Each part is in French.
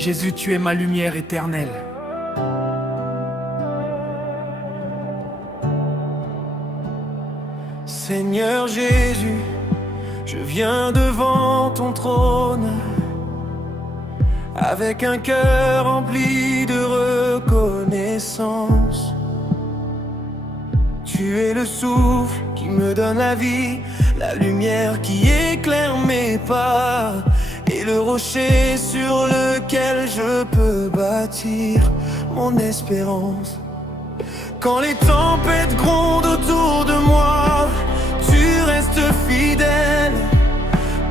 Jésus, tu es ma lumière éternelle. Seigneur Jésus, je viens devant ton trône avec un cœur rempli de reconnaissance. Tu es le souffle qui me donne la vie, la lumière qui éclaire mes pas, et le rocher sur lequel je peux bâtir mon espérance. Quand les tempêtes grondent autour de moi, tu restes fidèle.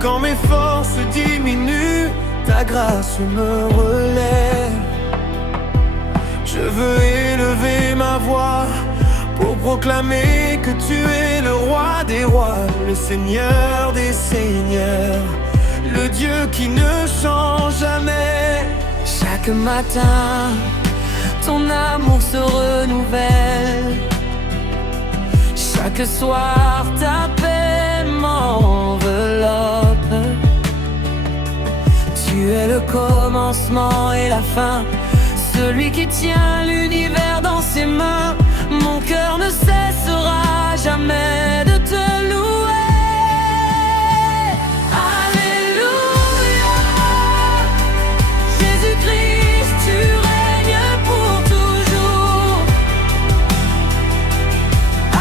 Quand mes forces diminuent, ta grâce me relève. Je veux élever ma voix pour proclamer que tu es le roi des rois, le Seigneur des seigneurs, le Dieu qui ne change jamais. Chaque matin, ton amour se renouvelle. Chaque soir, ta paix m'enveloppe. Tu es le commencement et la fin, celui qui tient l'univers dans ses mains. Mon cœur ne cessera jamais de te louer. Alléluia, Jésus-Christ, tu règnes pour toujours.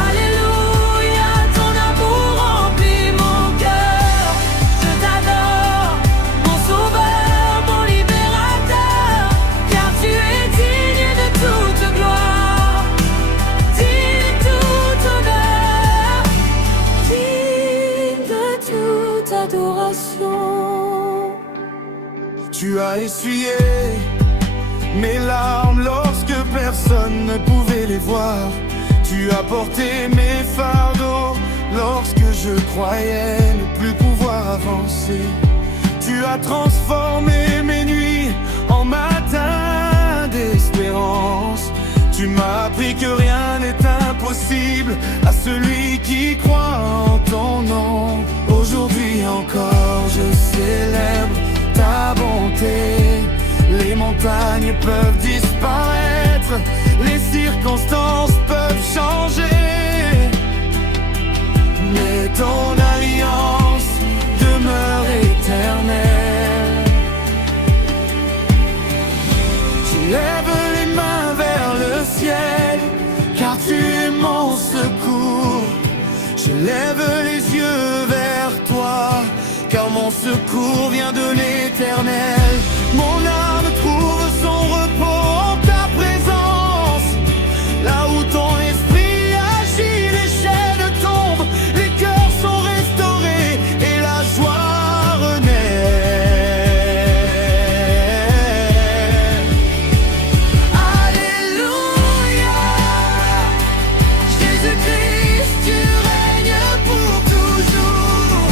Alléluia, ton amour remplit mon cœur. Je t'adore, mon sauveur, mon libérateur, car tu es digne de toute gloire, digne de tout honneur, digne de toute adoration. Tu as essuyé mes larmes lorsque personne ne pouvait les voir. Tu as porté mes fardeaux lorsque je croyais ne plus pouvoir avancer. Tu as transformé mes nuits en matins d'espérance. Tu m'as appris que rien n'est impossible à celui qui croit en ton nom. Aujourd'hui encore je célèbre ta bonté. Les montagnes peuvent disparaître, les circonstances peuvent changer, mais ton alliance demeure éternelle. Je lève les mains vers le ciel, car tu es mon secours. Je lève les yeux vers toi, car mon secours vient de l'Éternel. Mon âme trouve son repos en ta présence. Là où ton esprit agit, les chaînes tombent, les cœurs sont restaurés et la joie renaît. Alléluia, Jésus-Christ, tu règnes pour toujours.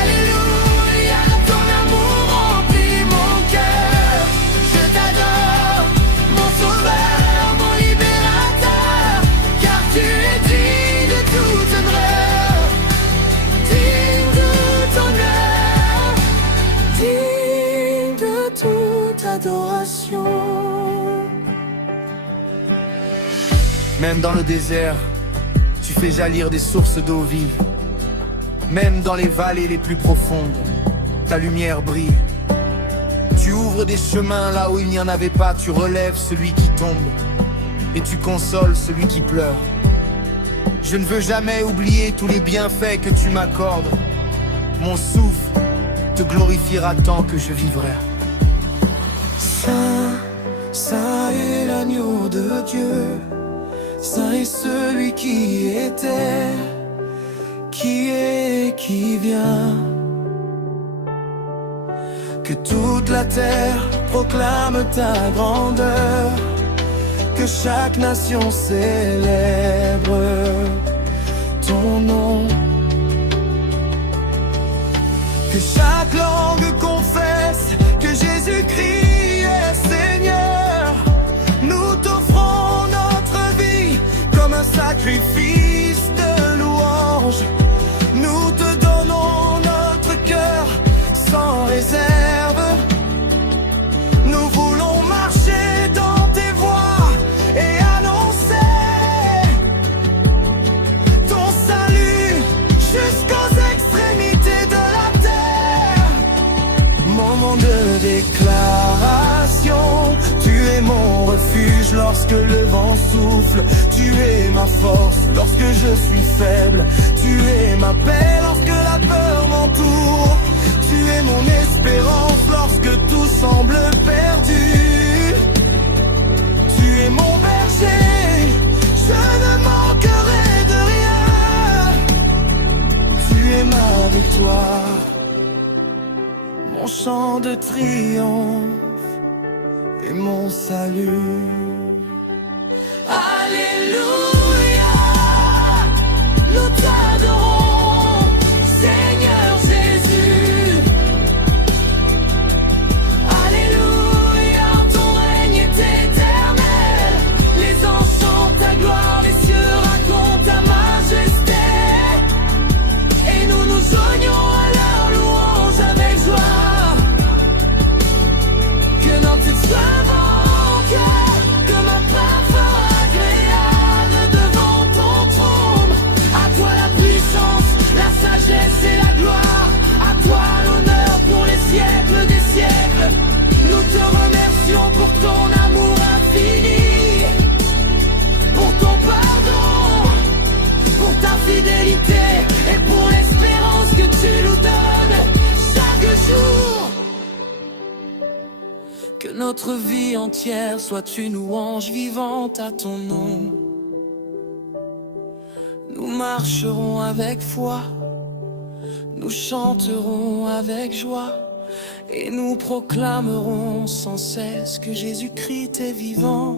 Alléluia, ton amour remplit mon cœur. Je t'adore, mon sauveur, mon libérateur, car tu es digne de toute honneur, digne de tout honneur, digne de toute adoration. Même dans le désert, tu fais jaillir des sources d'eau vive. Même dans les vallées les plus profondes, ta lumière brille. Tu ouvres des chemins là où il n'y en avait pas. Tu relèves celui qui tombe et tu consoles celui qui pleure. Je ne veux jamais oublier tous les bienfaits que tu m'accordes. Mon souffle te glorifiera tant que je vivrai. Saint, saint est l'agneau de Dieu. Saint est celui qui était, qui est, qui vient. Que toute la terre proclame ta grandeur, que chaque nation célèbre ton nom. Que chaque langue confesse que Jésus-Christ est Seigneur. Nous t'offrons notre vie comme un sacrifice de louange. Nous te donnons notre cœur sans réserve. refuge lorsque le vent souffle. Tu es ma force lorsque je suis faible. Tu es ma paix lorsque la peur m'entoure. Tu es mon espérance lorsque tout semble perdu. Tu es mon berger, je ne manquerai de rien. Tu es ma victoire, mon chant de triomphe et mon salut. Alléluia, nous t'adorons, Seigneur Jésus. Alléluia, ton règne est éternel. Les anges chantent ta gloire, les cieux racontent ta majesté. Et nous nous joignons à leur louange avec joie. Que notre titre soit mon cœur, comme un parfum agréable devant ton trône. À toi la puissance, la sagesse et la gloire. À toi l'honneur pour les siècles des siècles. Nous te remercions pour ton amour infini, pour ton pardon, pour ta fidélité et pour l'espérance que tu nous donnes chaque jour. Que notre vie entière soit une louange vivante à ton nom. Nous marcherons avec foi, nous chanterons avec joie, et nous proclamerons sans cesse que Jésus-Christ est vivant,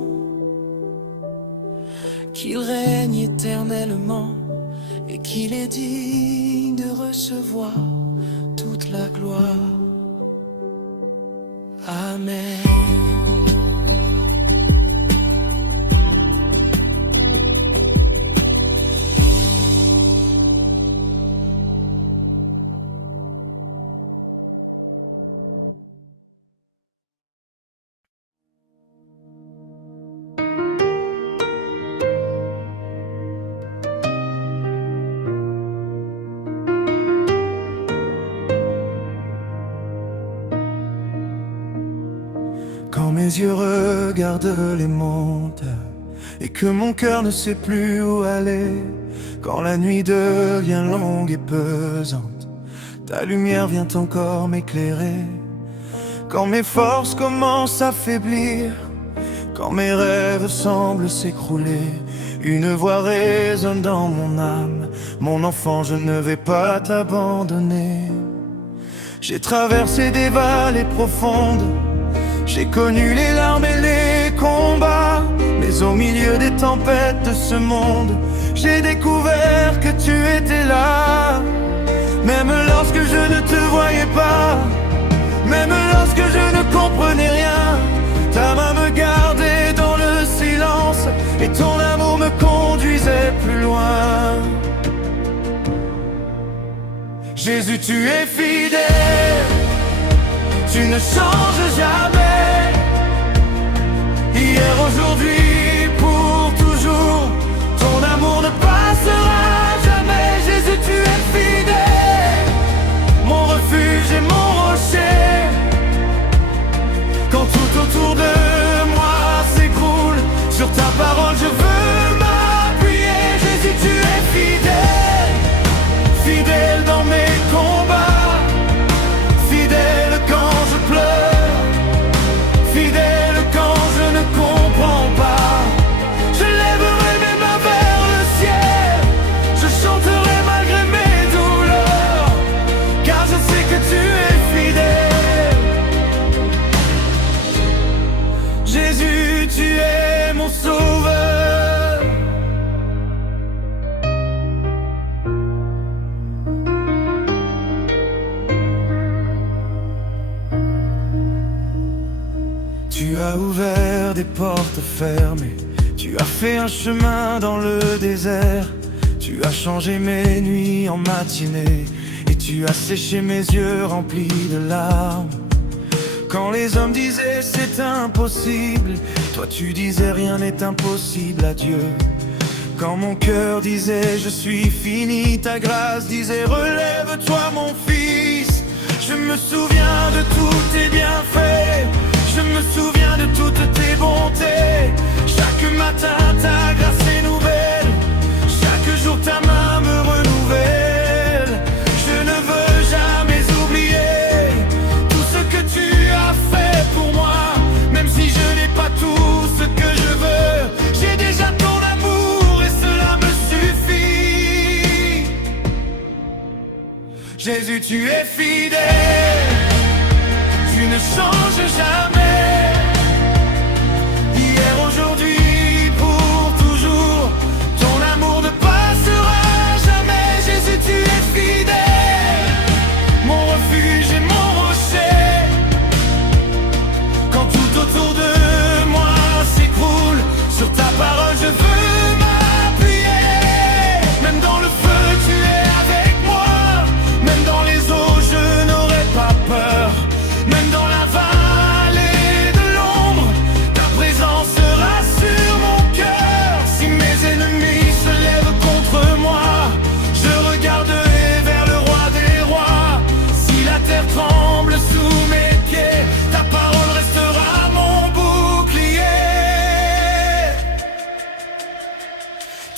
qu'il règne éternellement et qu'il est digne de recevoir toute la gloire. Amen. Quand mes yeux regardent les montagnes et que mon cœur ne sait plus où aller, quand la nuit devient longue et pesante, ta lumière vient encore m'éclairer. Quand mes forces commencent à faiblir, quand mes rêves semblent s'écrouler, une voix résonne dans mon âme: mon enfant, je ne vais pas t'abandonner. J'ai traversé des vallées profondes, j'ai connu les larmes et les combats, mais au milieu des tempêtes de ce monde, j'ai découvert que tu étais là. Même lorsque je ne te voyais pas, même lorsque je ne comprenais rien, ta main me gardait dans le silence et ton amour me conduisait plus loin. Jésus, tu es fidèle, tu ne changes jamais. Hier, aujourd'hui, pour toujours, ton amour ne passera jamais. Jésus, tu es fidèle, mon refuge et mon rocher. Quand tout autour de moi s'écroule, sur ta parole je veux m'appuyer. Jésus, tu es fidèle, fidèle dans mes combats, fidèle quand je pleure, fidèle quand je ne comprends pas. Je lèverai mes mains vers le ciel, je chanterai malgré mes douleurs, car je sais que tu es fidèle. Jésus, tu es mon sauveur. Tu as ouvert des portes fermées, tu as fait un chemin dans le désert. Tu as changé mes nuits en matinées, et tu as séché mes yeux remplis de larmes. Quand les hommes disaient c'est impossible, toi tu disais rien n'est impossible à Dieu. Quand mon cœur disait je suis fini, ta grâce disait relève-toi mon fils. Je me souviens de tous tes bienfaits, je me souviens de toutes tes bontés. Chaque matin ta grâce est nouvelle, chaque jour ta main me renouvelle. Je ne veux jamais oublier tout ce que tu as fait pour moi. Même si je n'ai pas tout ce que je veux, j'ai déjà ton amour et cela me suffit. Jésus, tu es fidèle, tu ne changes jamais. Hier, aujourd'hui, pour toujours, ton amour ne passera jamais. Jésus, tu es fidèle, mon refuge et mon rocher. Quand tout autour de moi s'écroule, sur ta parole je veux m'appuyer. Même dans le feu, tu es avec moi. Même dans les eaux, je n'aurai pas peur. Même dans la vallée de l'ombre, ta présence sera sur mon cœur. Si mes ennemis se lèvent contre moi, je regarderai vers le roi des rois. Si la terre tremble sous mes pieds, ta parole restera mon bouclier.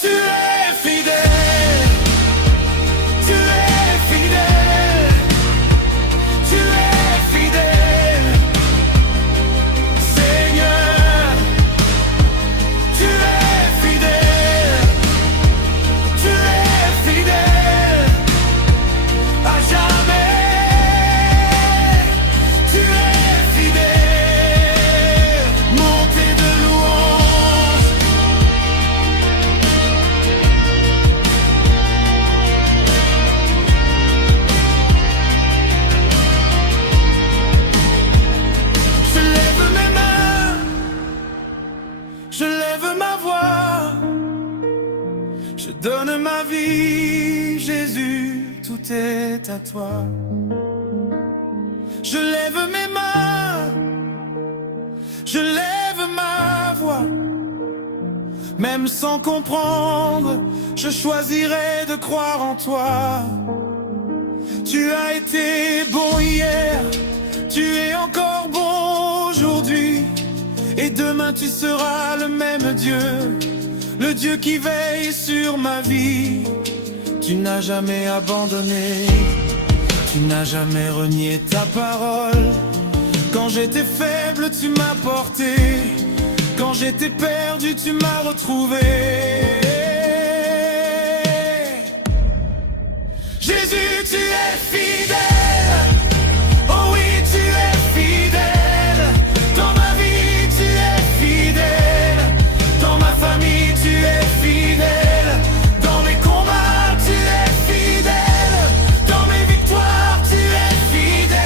Tu es fidèle, tu es fidèle, tu es fidèle, Seigneur. Tu es fidèle, tu es fidèle, à jamais. Tu es fidèle, montée de louange. Je lève mes mains, je lève ma voix, je donne ma vie, Jésus, tout est à toi. Je lève mes mains, je lève ma voix, même sans comprendre, je choisirai de croire en toi. Tu as été bon hier, tu es encore bon aujourd'hui, et demain tu seras le même Dieu, le Dieu qui veille sur ma vie. Tu n'as jamais abandonné, tu n'as jamais renié ta parole. Quand j'étais faible, tu m'as porté, quand j'étais perdu, tu m'as retrouvé. Jésus, tu es fidèle, oh oui, tu es fidèle. Dans ma vie, tu es fidèle, dans ma famille, tu es fidèle, dans mes combats, tu es fidèle, dans mes victoires, tu es fidèle.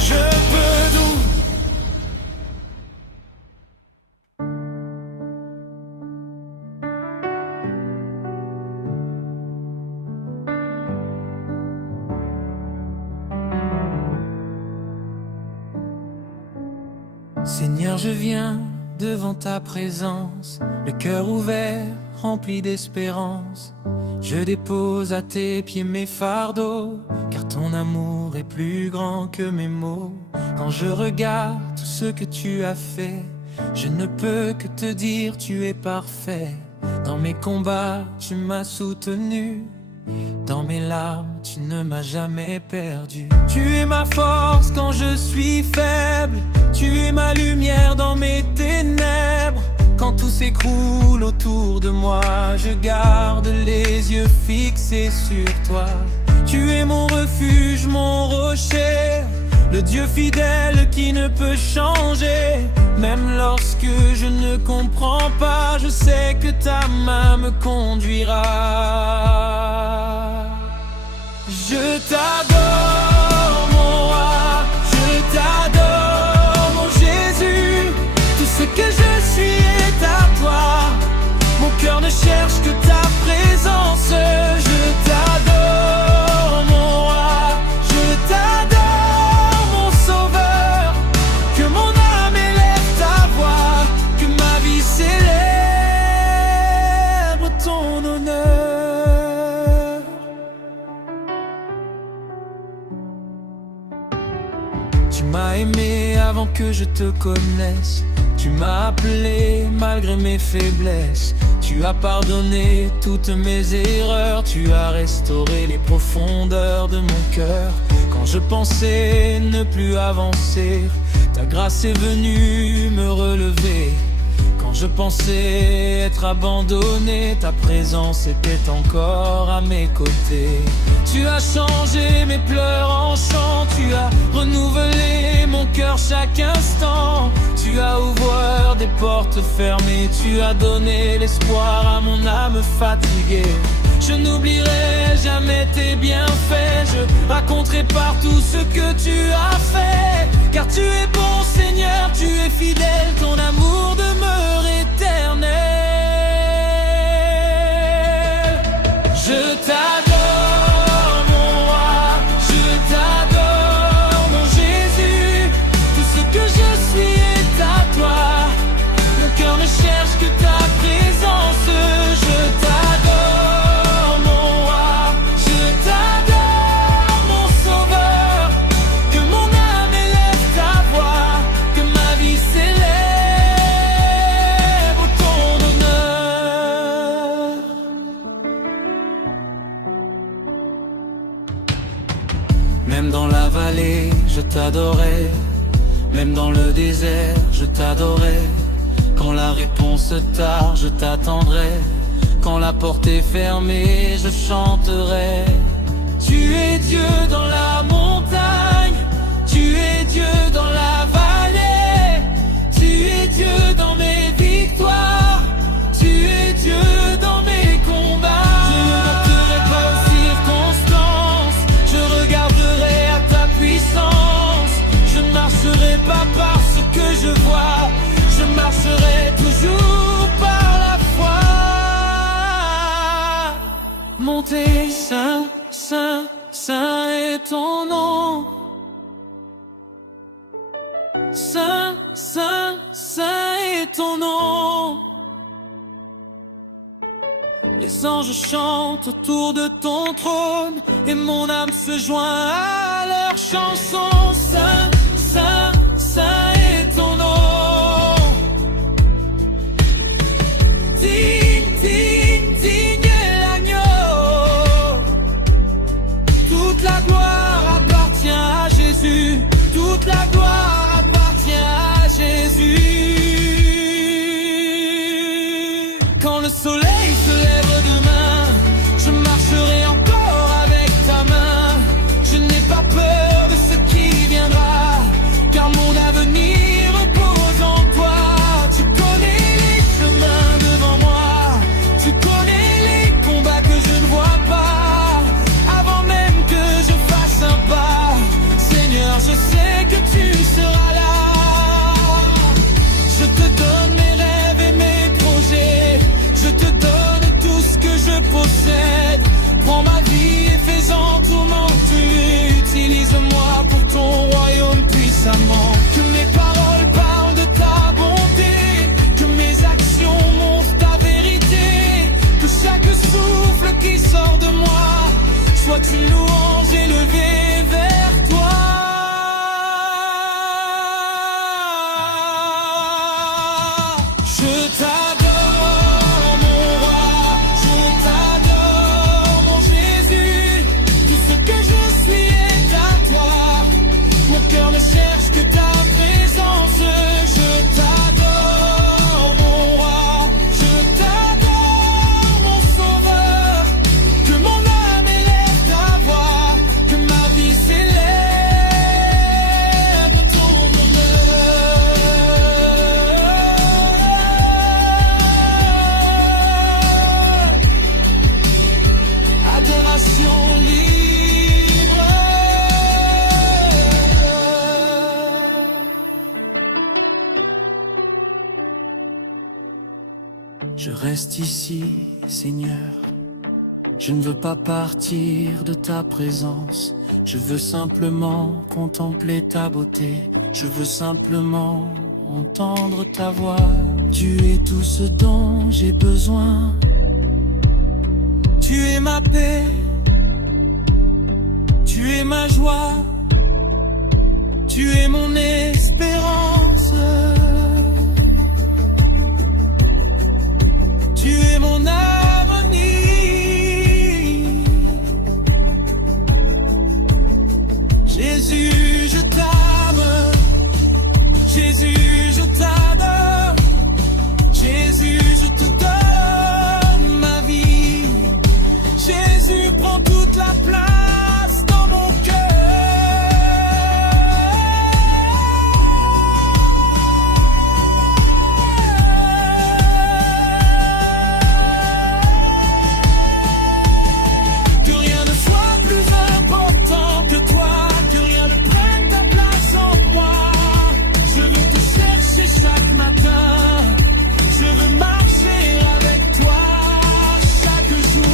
Je peux tout. Seigneur, je viens devant ta présence, le cœur ouvert, rempli d'espérance. Je dépose à tes pieds mes fardeaux, car ton amour est plus grand que mes mots. Quand je regarde tout ce que tu as fait, je ne peux que te dire tu es parfait. Dans mes combats, tu m'as soutenu, dans mes larmes, tu ne m'as jamais perdu. Tu es ma force quand je suis faible, tu es ma lumière dans mes ténèbres. Quand tout s'écroule autour de moi, je garde les yeux fixés sur toi. Tu es mon refuge, mon rocher, le Dieu fidèle qui ne peut changer. Même lorsque je ne comprends pas, je sais que ta main me conduira. Je t'adore mon roi, je t'adore mon Jésus. Tout ce que je suis est à toi, mon cœur ne cherche que ta présence. Je t'adore mon roi, je t'adore mon sauveur. Que mon âme élève ta voix, que ma vie célèbre ton honneur. que je te connaisse. Tu m'as appelé malgré mes faiblesses. Tu as pardonné toutes mes erreurs. Tu as restauré les profondeurs de mon cœur. Quand je pensais ne plus avancer, ta grâce est venue me relever. Quand je pensais être abandonné, ta présence était encore à mes côtés. Tu as changé mes pleurs en chant. Tu as renouvelé mon cœur chaque instant. Tu as ouvert des portes fermées. Tu as donné l'espoir à mon âme fatiguée. Je n'oublierai jamais tes bienfaits. Je raconterai partout ce que tu as fait. Car tu es bon Seigneur, tu es fidèle. Ton amour demeure éternel. Je t'adore mon roi, je t'adore mon Jésus. Tout ce que je suis est à toi. Mon cœur ne cherche que ta présence. Je t'adore mon roi, je t'adore mon sauveur. Que mon âme élève ta voix, que ma vie s'élève au ton honneur. Même dans la vallée, je t'adorais. Même dans le désert, je t'adorais. Quand la réponse tarde, je t'attendrai. Quand la porte est fermée, je chanterai. Tu es Dieu dans la montagne, tu es Dieu dans la vallée. Tu es Dieu dans mes victoires, tu es Dieu dans mes combats. Je ne manquerai pas aux circonstances, je regarderai à ta puissance. Je ne marcherai pas par ce que je vois, je marcherai toujours par la foi. Monter, saint, saint, saint est ton nom. Saint, saint, saint est ton nom. Les anges chantent autour de ton trône et mon âme se joint à leur chanson. Saint, saint, saint est ton nom. Digne, digne, digne est l'agneau. Toute la gloire appartient à Jésus. Toute la gloire appartient à Jésus. Quand le soleil se lève demain, je marcherai encore avec ta main. Je n'ai pas peur de ce qui viendra, car mon avenir repose en toi. Tu connais les chemins devant moi, tu connais les combats que je ne vois pas. Avant même que je fasse un pas, Seigneur, je sais que tu seras là. Je te donne mes rêves et mes projets, je te donne tout ce que je possède. Prends ma vie et fais-en tourment tu. Utilise-moi pour ton royaume puissamment. Que mes paroles parlent de ta bonté, que mes actions montrent ta vérité. Que chaque souffle qui sort de moi soit une louange élevée vers toi. Je t'adore mon roi, je t'adore mon Jésus. Tout ce que je suis est à toi. Mon cœur ne cherche que ta présence. Je t'adore mon roi, je t'adore mon sauveur. Que mon âme élève ta voix, que ma vie s'élève au ton honneur. Adoration libre. Je reste ici, Seigneur. Je ne veux pas partir de ta présence. Je veux simplement contempler ta beauté. Je veux simplement entendre ta voix. Tu es tout ce dont j'ai besoin. Tu es ma paix, tu es ma joie, tu Tu es mon espérance, tu es mon avenir. Jésus, je t'aime. Jésus, je t'adore. Jésus, je te donne ma vie. Jésus, prends toute la place dans mon cœur. Que rien ne soit plus important que toi, que rien ne prenne ta place en moi. Je veux te chercher chaque matin, je veux marcher avec toi chaque jour.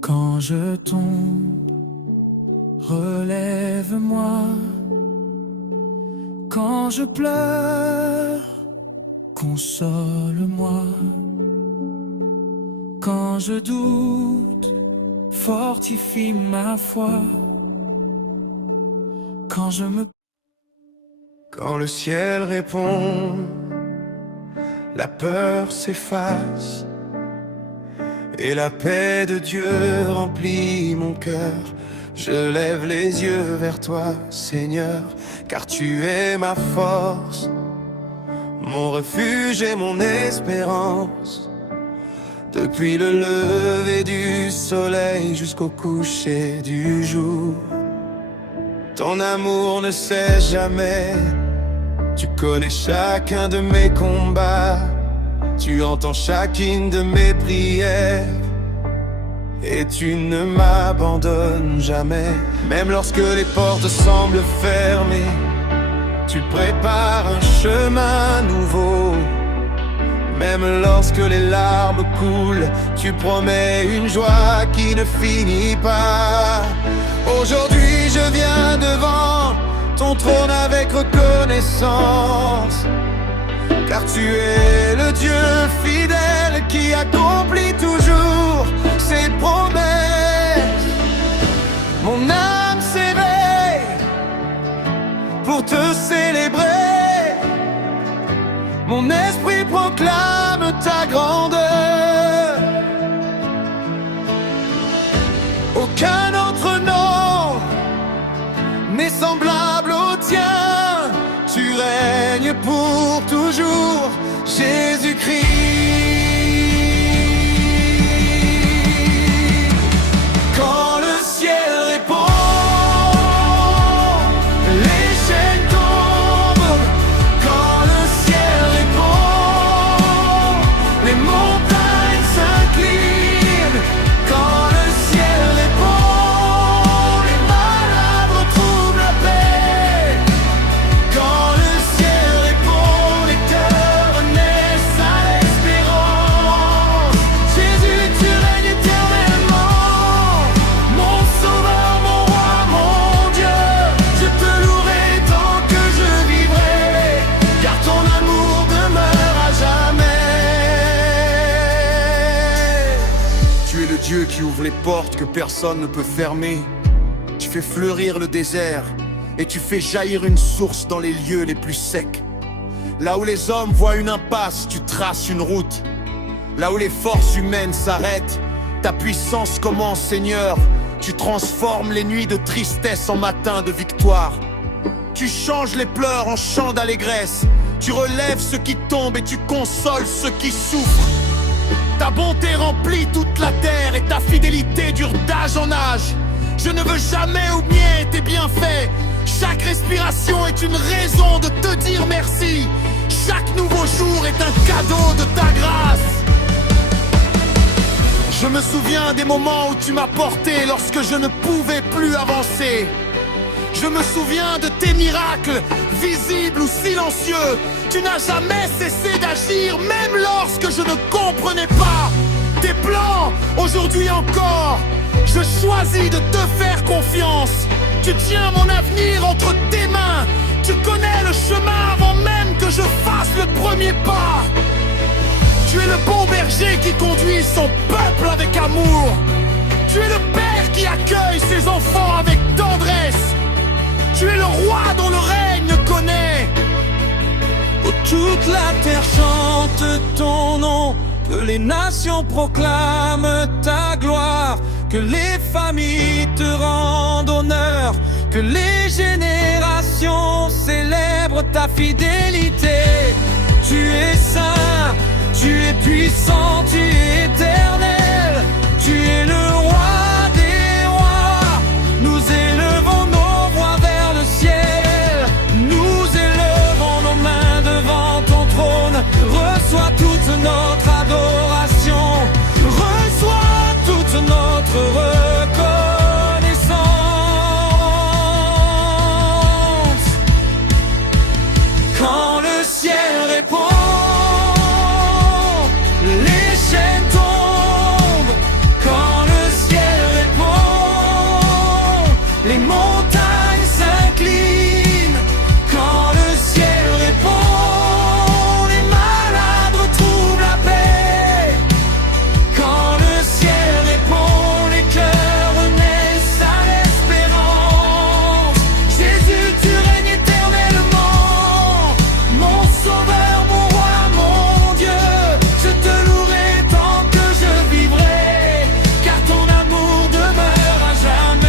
Quand je tombe, relève-moi. Quand je pleure, console-moi. Quand je doute, fortifie ma foi. Quand je me... Quand le ciel répond, la peur s'efface et la paix de Dieu remplit mon cœur. Je lève les yeux vers toi, Seigneur, car tu es ma force, mon refuge et mon espérance. Depuis le lever du soleil jusqu'au coucher du jour, ton amour ne cesse jamais. Tu connais chacun de mes combats, tu entends chacune de mes prières, et tu ne m'abandonnes jamais. Même lorsque les portes semblent fermées, tu prépares un chemin nouveau. Même lorsque les larmes coulent, tu promets une joie qui ne finit pas. Aujourd'hui je viens devant ton trône avec reconnaissance, car tu es le Dieu fidèle qui accomplit toujours ses promesses. Mon âme s'éveille pour te célébrer, mon esprit proclame ta grandeur. Aucun autre nom n'est semblable au tien. Tu règnes pour toujours, Jésus-Christ. Quand le ciel répond, les chaînes tombent. Quand le ciel répond, les montagnes s'inclinent. Quand le ciel répond, les malades retrouvent la paix. Quand le ciel répond, les cœurs naissent à l'espérance. Jésus, tu règnes éternellement, mon sauveur, mon roi, mon Dieu. Je te louerai tant que je vivrai, car ton amour demeure à jamais. Tu es le Dieu qui ouvre les portes que personne ne peut fermer. Tu fais fleurir le désert et tu fais jaillir une source dans les lieux les plus secs. Là où les hommes voient une impasse, tu traces une route. Là où les forces humaines s'arrêtent, ta puissance commence, Seigneur. Tu transformes les nuits de tristesse en matins de victoire. Tu changes les pleurs en chants d'allégresse. Tu relèves ceux qui tombent et tu consoles ceux qui souffrent. Ta bonté remplit toute la terre et ta fidélité dure d'âge en âge. Je ne veux jamais oublier tes bienfaits. Chaque respiration est une raison de te dire merci. Chaque nouveau jour est un cadeau de ta grâce. Je me souviens des moments où tu m'as porté lorsque je ne pouvais plus avancer. Je me souviens de tes miracles, visibles ou silencieux. Tu n'as jamais cessé d'agir, même lorsque je ne comprenais pas tes plans. Aujourd'hui encore, je choisis de te faire confiance. Tu tiens mon avenir entre tes mains. Tu connais le chemin avant même que je fasse le premier pas. Tu es le bon berger qui conduit son peuple avec amour. Tu es le père qui accueille ses enfants avec tendresse. Tu es le roi dont le règne connaît. Oh, toute la terre chante ton nom, que les nations proclament ta gloire, que les familles te rendent honneur, que les générations célèbrent ta fidélité. Tu es saint, tu es puissant, tu es éternel, tu es le roi des rois. Nous élevons nos voix vers le ciel, nous élevons nos mains devant ton trône. Reçois toute notre adoration, reçois toute notre reconnaissance. Quand le ciel répond, les chaînes tombent. Quand le ciel répond, les montagnes s'inclinent. Quand le ciel répond, les malades retrouvent la paix. Quand le ciel répond, les cœurs renaissent à l'espérance. Jésus, tu règnes éternellement, mon sauveur, mon roi, mon Dieu. Je te louerai tant que je vivrai, car ton amour demeure à jamais.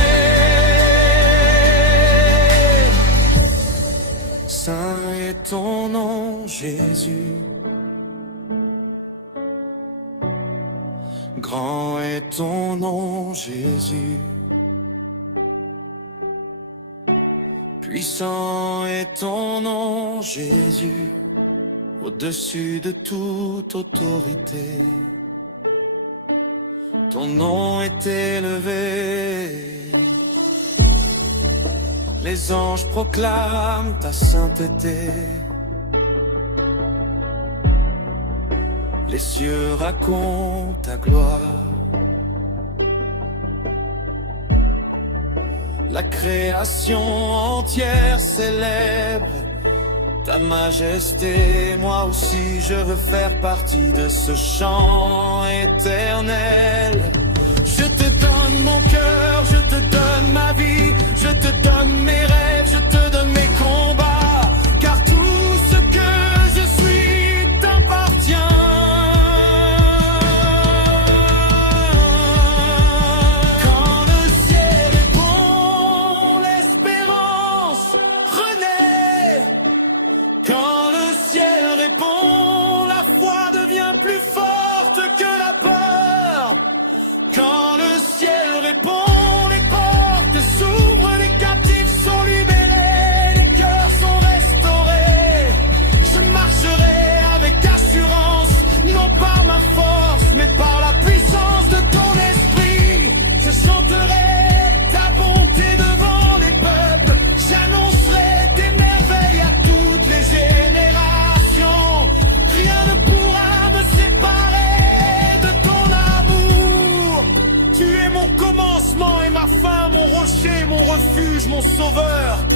Saint est ton nom, Jésus. Grand est ton nom, Jésus. Puissant est ton nom, Jésus. Au-dessus de toute autorité, ton nom est élevé. Les anges proclament ta sainteté. Les cieux racontent ta gloire. La création entière célèbre ta majesté. Moi aussi je veux faire partie de ce chant éternel. Je te donne mon cœur, je te donne ma vie, je te donne mes rêves, je te donne mes combats, car tout ce que je suis t'appartient. Quand le ciel est bon, l'espérance renaît. Quand le ciel répond, la foi devient plus forte que la peur. Quand le ciel répond, les portes s'ouvrent, les captifs sont libérés, les cœurs sont restaurés. Je marcherai avec assurance, non par ma force, mais par la puissance de ton esprit. Je chanterai ta bonté devant les peuples, j'annoncerai tes merveilles à toutes les générations. Rien ne pourra me séparer de ton amour. Tu es mon commencement et ma fin, mon rocher, mon refuge, mon sauveur.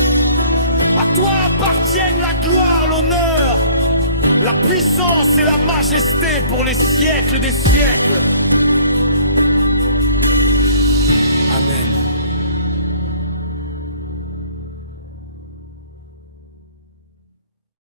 À toi appartiennent la gloire, l'honneur, la puissance et la majesté pour les siècles des siècles.